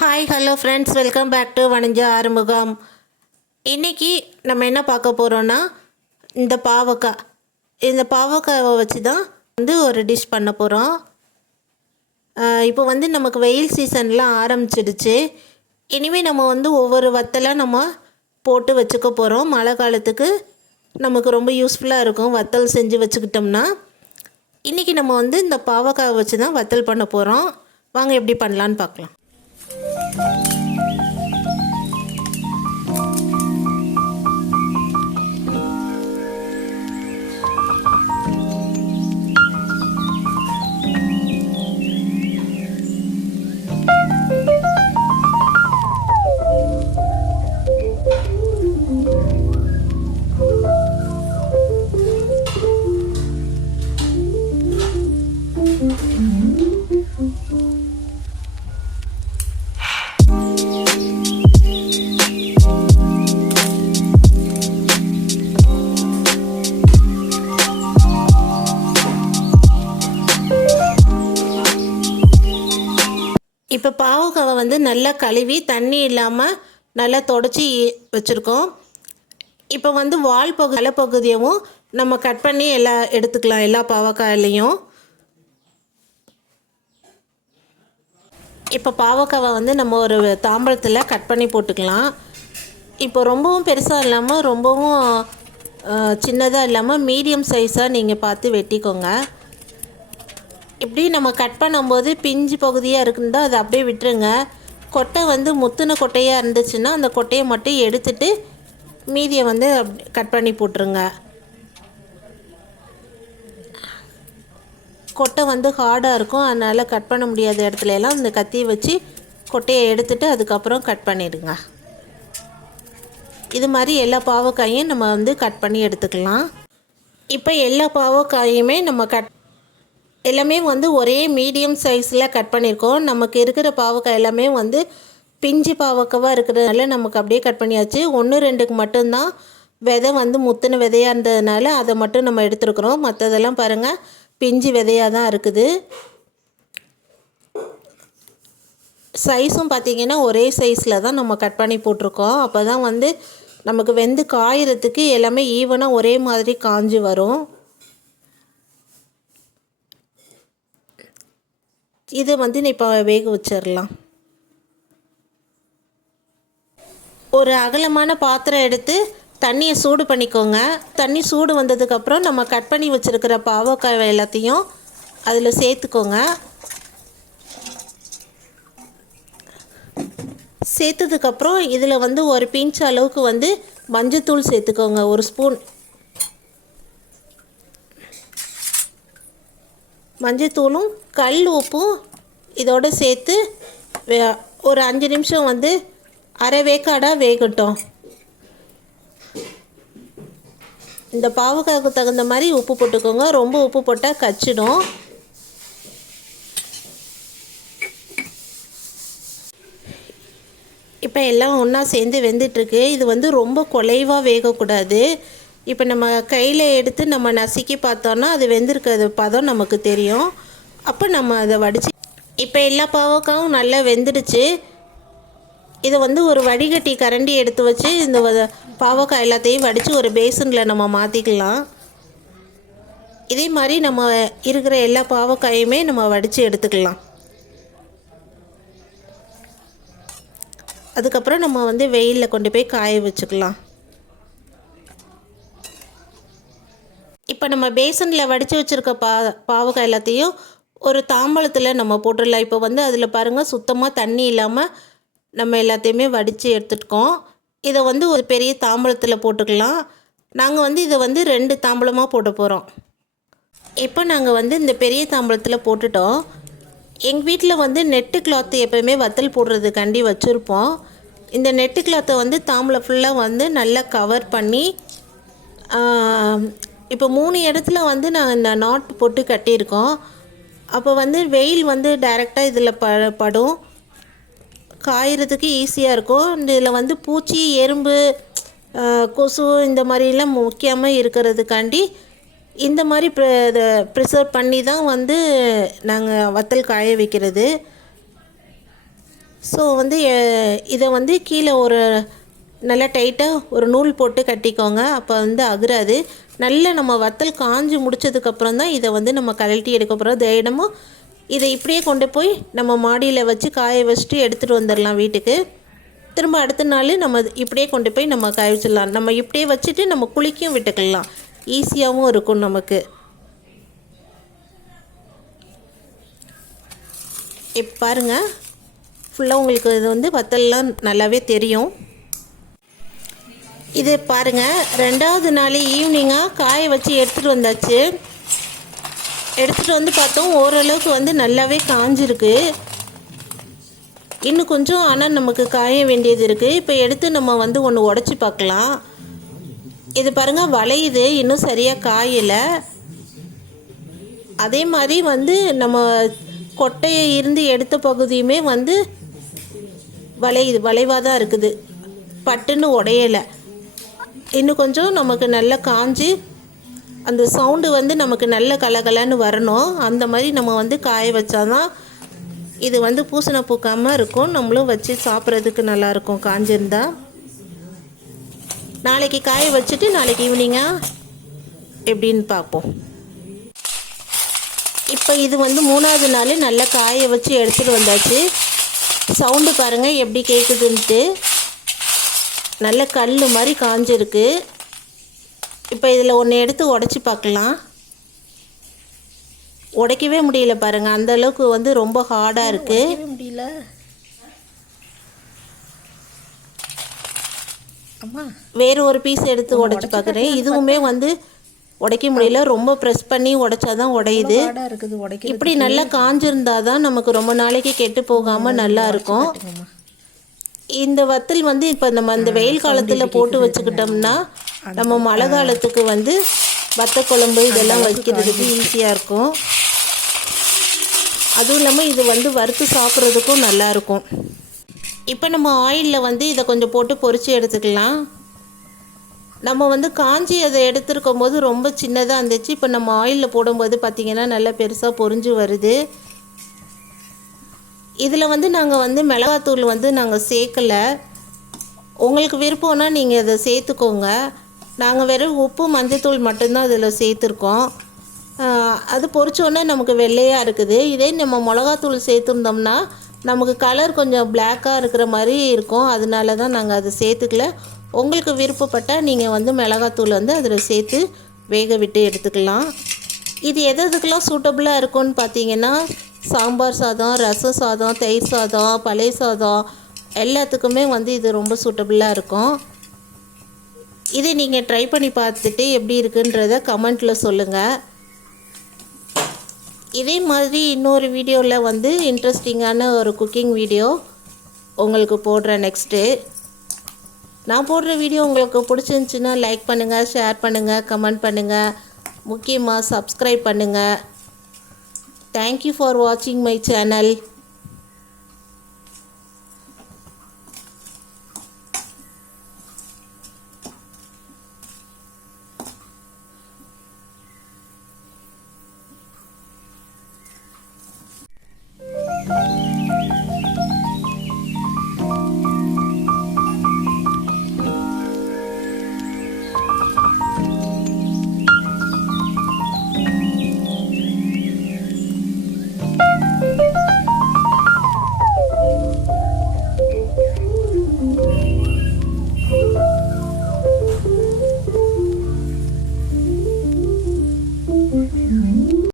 Hi hello friends, welcome back to வணிஞ்ச ஆறுமுகம். இன்றைக்கி நம்ம என்ன பார்க்க போகிறோன்னா இந்த பாவக்காவை வச்சு தான் ஒரு டிஷ் பண்ண போகிறோம். இப்போ நமக்கு வெயில் சீசன்லாம் ஆரம்பிச்சிடுச்சு. இனிமேல் நம்ம ஒவ்வொரு வத்தலாக நம்ம போட்டு வச்சுக்க போகிறோம். மழை காலத்துக்கு நமக்கு ரொம்ப யூஸ்ஃபுல்லாக இருக்கும் வத்தல் செஞ்சு வச்சுக்கிட்டோம்னா. இன்றைக்கி நம்ம இந்த பாவக்காவை வச்சு தான் வத்தல் பண்ண போகிறோம். வாங்க எப்படி பண்ணலான்னு பார்க்கலாம். இப்போ பாவக்காவை நல்லா கழுவி தண்ணி இல்லாமல் நல்லா தொடச்சி வச்சுருக்கோம். இப்போ தலைப்பகுதியவும் நம்ம கட் பண்ணி எடுத்துக்கலாம் எல்லா பாவக்காயிலையும். இப்போ பாவக்காவை நம்ம ஒரு தாம்பழத்தில் கட் பண்ணி போட்டுக்கலாம். இப்போ ரொம்பவும் பெருசாக இல்லாமல் ரொம்பவும் சின்னதாக இல்லாமல் மீடியம் சைஸாக நீங்கள் பார்த்து வெட்டிக்கோங்க. இப்படி நம்ம கட் பண்ணும்போது பிஞ்சு பகுதியாக இருக்குன்னா அதை அப்படியே விட்டுருங்க. கொட்டை முத்தின கொட்டையாக இருந்துச்சுன்னா அந்த கொட்டையை மட்டும் எடுத்துட்டு மீதியை கட் பண்ணி போட்டுருங்க. கொட்டை ஹார்டாக இருக்கும், அதனால் கட் பண்ண முடியாத இடத்துல எல்லாம் இந்த கத்தியை வச்சு கொட்டையை எடுத்துட்டு அதுக்கப்புறம் கட் பண்ணிடுங்க. இது மாதிரி எல்லா பாவக்காயும் நம்ம கட் பண்ணி எடுத்துக்கலாம். இப்போ எல்லா பாவக்காயுமே நம்ம எல்லாமே ஒரே மீடியம் சைஸில் கட் பண்ணியிருக்கோம். நமக்கு இருக்கிற பாவக்காய் எல்லாமே பிஞ்சு பாவக்காவாக இருக்கிறதுனால நமக்கு அப்படியே கட் பண்ணியாச்சு. 1-2க்கு மட்டும்தான் விதை முத்தின விதையாக இருந்ததுனால அதை மட்டும் நம்ம எடுத்துருக்குறோம். மற்றதெல்லாம் பாருங்கள் பிஞ்சு விதையாக தான் இருக்குது. சைஸும் பார்த்திங்கன்னா ஒரே சைஸில் தான் நம்ம கட் பண்ணி போட்டிருக்கோம். அப்போ தான் நமக்கு வெந்து காயறதுக்கு எல்லாமே ஈவனாக ஒரே மாதிரி காஞ்சி வரும். இதை இப்போ வேக வச்சிடலாம். ஒரு அகலமான பாத்திரம் எடுத்து தண்ணியை சூடு பண்ணிக்கோங்க. தண்ணி சூடு வந்ததுக்கப்புறம் நம்ம கட் பண்ணி வச்சுருக்கிற பாவக்காய் எல்லாத்தையும் அதில் சேர்த்துக்கோங்க. சேர்த்ததுக்கப்புறம் இதில் ஒரு பிஞ்ச் அளவுக்கு மஞ்சத்தூள் சேர்த்துக்கோங்க. 1 ஸ்பூன் மஞ்சத்தூளும் கல் உப்பும் இதோடு சேர்த்து ஒரு 5 நிமிஷம் அரை வேக்காடாக வேகட்டும். இந்த பாவக்காய்க்கு தகுந்த மாதிரி உப்பு போட்டுக்கோங்க. ரொம்ப உப்பு போட்டால் கச்சிடும். இப்போ எல்லாம் ஒன்றா சேர்ந்து வெந்துட்டுருக்கு. இது ரொம்ப குலைவாக வேகக்கூடாது. இப்போ நம்ம கையில் எடுத்து நம்ம நசுக்கி பார்த்தோன்னா அது வெந்திருக்கிறது பதம் நமக்கு தெரியும். அப்போ நம்ம அதை வடித்து இப்போ எல்லா பாவக்காயும் நல்லா வெந்துடுச்சு. இதை ஒரு வடிகட்டி கரண்டி எடுத்து வச்சு இந்த பாவக்காய் எல்லாத்தையும் வடித்து ஒரு பேசனில் நம்ம மாற்றிக்கலாம். இதே மாதிரி நம்ம இருக்கிற எல்லா பாவக்காயுமே நம்ம வடித்து எடுத்துக்கலாம். அதுக்கப்புறம் நம்ம வெயிலில் கொண்டு போய் காய வச்சுக்கலாம். இப்போ நம்ம பேசனில் வடித்து வச்சுருக்க பாவக்காய் எல்லாத்தையும் ஒரு தாம்பழத்தில் நம்ம போட்டுடலாம். இப்போ அதில் பாருங்கள் சுத்தமாக தண்ணி இல்லாமல் நம்ம எல்லாத்தையுமே வடித்து எடுத்துகிட்ருக்கோம். இதை ஒரு பெரிய தாம்பழத்தில் போட்டுக்கலாம். நாங்கள் இதை 2 தாம்பழமாக போட போகிறோம். இப்போ நாங்கள் இந்த பெரிய தாம்பழத்தில் போட்டுட்டோம். எங்கள் வீட்டில் நெட்டு கிளாத்து எப்போயுமே வத்தல் போடுறதுக்காண்டி வச்சுருப்போம். இந்த நெட்டு கிளாத்தை தாம்பழம் ஃபுல்லாக நல்லா கவர் பண்ணி இப்போ 3 இடத்துல நாங்கள் இந்த நாட் போட்டு கட்டியிருக்கோம். அப்போ வெயில் டைரெக்டாக இதில் படும், காயறதுக்கு ஈஸியாக இருக்கும். இதில் பூச்சி எறும்பு கொசு இந்த மாதிரிலாம் முக்கியமாக இருக்கிறதுக்காண்டி இந்த மாதிரி ப்ரிசர்வ் பண்ணி தான் நாங்கள் வத்தல் காய வைக்கிறது. ஸோ வந்து இதை வந்து கீழே ஒரு நல்லா டைட்டாக ஒரு நூல் போட்டு கட்டிக்கோங்க. அப்போ வந்து அகுறாது. நல்லா நம்ம வத்தல் காஞ்சி முடித்ததுக்கப்புறம் தான் இதை வந்து நம்ம கழட்டி எடுக்க போகிறோம். தினமும் இதை இப்படியே கொண்டு போய் நம்ம மாடியில் வச்சு காய வச்சுட்டு எடுத்துகிட்டு வந்துடலாம் வீட்டுக்கு. திரும்ப அடுத்த நாள் நம்ம இப்படியே கொண்டு போய் நம்ம காய வச்சிடலாம். நம்ம இப்படியே வச்சுட்டு நம்ம குளிக்கும் விட்டுக்கலாம். ஈஸியாகவும் இருக்கும் நமக்கு. இப்போ பாருங்கள், ஃபுல்லாக உங்களுக்கு இது வந்து வத்தல்லாம் நல்லாவே தெரியும். இது பாருங்கள், 2வது நாள் ஈவினிங்காக காய வச்சு எடுத்துகிட்டு வந்தாச்சு. எடுத்துகிட்டு வந்து பார்த்தோம், ஓரளவுக்கு வந்து நல்லாவே காஞ்சிருக்கு. இன்னும் கொஞ்சம் ஆனால் நமக்கு காய வேண்டியது இருக்குது. இப்போ எடுத்து நம்ம வந்து ஒன்று உடச்சி பார்க்கலாம். இது பாருங்கள், வளையுது, இன்னும் சரியாக காயலை. அதே மாதிரி வந்து நம்ம கொட்டையை இருந்து எடுத்த பகுதியுமே வந்து வளைவாக தான் இருக்குது, பட்டுன்னு உடையலை. இன்னும் கொஞ்சம் நமக்கு நல்லா காஞ்சி அந்த சவுண்டு வந்து நமக்கு நல்ல கலகலன்னு வரணும். அந்த மாதிரி நம்ம வந்து காய வச்சாதான் இது வந்து பூசணை பூக்காமல் இருக்கும். நம்மளும் வச்சு சாப்பிட்றதுக்கு நல்லாயிருக்கும் காஞ்சிருந்தா. நாளைக்கு காய வச்சுட்டு நாளைக்கு ஈவினிங்காக எப்படின்னு பார்ப்போம். இப்போ இது வந்து 3வது நாள் நல்லா காய வச்சு எடுத்துகிட்டு வந்தாச்சு. சவுண்டு பாருங்கள் எப்படி கேட்குதுன்ட்டு. நல்ல கல் மாதிரி காஞ்சிருக்கு. இப்போ இதில் ஒன்று எடுத்து உடச்சி பார்க்கலாம். உடைக்கவே முடியல பாருங்கள், அந்த அளவுக்கு வந்து ரொம்ப ஹார்டாக இருக்குது. முடியல. வேறு ஒரு பீஸ் எடுத்து உடச்சி பார்க்குறேன். இதுவுமே வந்து உடைக்க முடியல. ரொம்ப ப்ரெஸ் பண்ணி உடைச்சாதான் உடையுது. இப்படி நல்லா காஞ்சிருந்தா தான் நமக்கு ரொம்ப நாளைக்கு கெட்டு போகாமல் நல்லா இருக்கும். இந்த வத்தல் வந்து இப்போ நம்ம அந்த வெயில் காலத்தில் போட்டு வச்சுக்கிட்டோம்னா நம்ம மழை காலத்துக்கு வந்து வத்த குழம்பு இதெல்லாம் வைக்கிறதுக்கு ஈஸியாக இருக்கும். அதுவும் இல்லாமல் இது வந்து வறுத்து சாப்பிட்றதுக்கும் நல்லாயிருக்கும். இப்போ நம்ம ஆயிலில் வந்து இதை கொஞ்சம் போட்டு பொரித்து எடுத்துக்கலாம். நம்ம வந்து காஞ்சி அதை எடுத்துருக்கும் போது ரொம்ப சின்னதாக இருந்துச்சு. இப்போ நம்ம ஆயிலில் போடும்போது பார்த்திங்கன்னா நல்லா பெருசாக பொரிஞ்சு வருது. இதில் வந்து நாங்கள் வந்து மிளகாத்தூள் வந்து நாங்கள் சேர்க்கலை. உங்களுக்கு விருப்பம்னா நீங்கள் அதை சேர்த்துக்கோங்க. நாங்கள் வெறும் உப்பு மஞ்சத்தூள் மட்டும்தான் அதில் சேர்த்துருக்கோம். அது பொரிச்சோன்னே நமக்கு வெள்ளையாக இருக்குது. இதே நம்ம மிளகாத்தூள் சேர்த்துருந்தோம்னா நமக்கு கலர் கொஞ்சம் பிளாக்காக இருக்கிற மாதிரி இருக்கும். அதனால தான் நாங்கள் அதை சேர்த்துக்கல. உங்களுக்கு விருப்பப்பட்டால் நீங்கள் வந்து மிளகாத்தூள் வந்து அதில் சேர்த்து வேக விட்டு எடுத்துக்கலாம். இது எதுக்கெல்லாம் சூட்டபுளாக இருக்கும்னு பார்த்தீங்கன்னா சாம்பார் சாதம், ரசம் சாதம், தயிர் சாதம், பழைய சாதம் எல்லாத்துக்குமே வந்து இது ரொம்ப சூட்டபுளாக இருக்கும். இதை நீங்கள் ட்ரை பண்ணி பார்த்துட்டு எப்படி இருக்குன்றத கமெண்ட்டில் சொல்லுங்கள். இதே மாதிரி இன்னொரு வீடியோவில் வந்து இன்ட்ரெஸ்டிங்கான ஒரு குக்கிங் வீடியோ உங்களுக்கு போடுறேன் நெக்ஸ்ட்டு. நான் போடுற வீடியோ உங்களுக்கு பிடிச்சிருந்துச்சின்னா லைக் பண்ணுங்கள், ஷேர் பண்ணுங்கள், கமெண்ட் பண்ணுங்கள், முக்கியமாக சப்ஸ்கிரைப் பண்ணுங்கள். தேங்க்யூ ஃபார் வாட்சிங் மை சேனல்.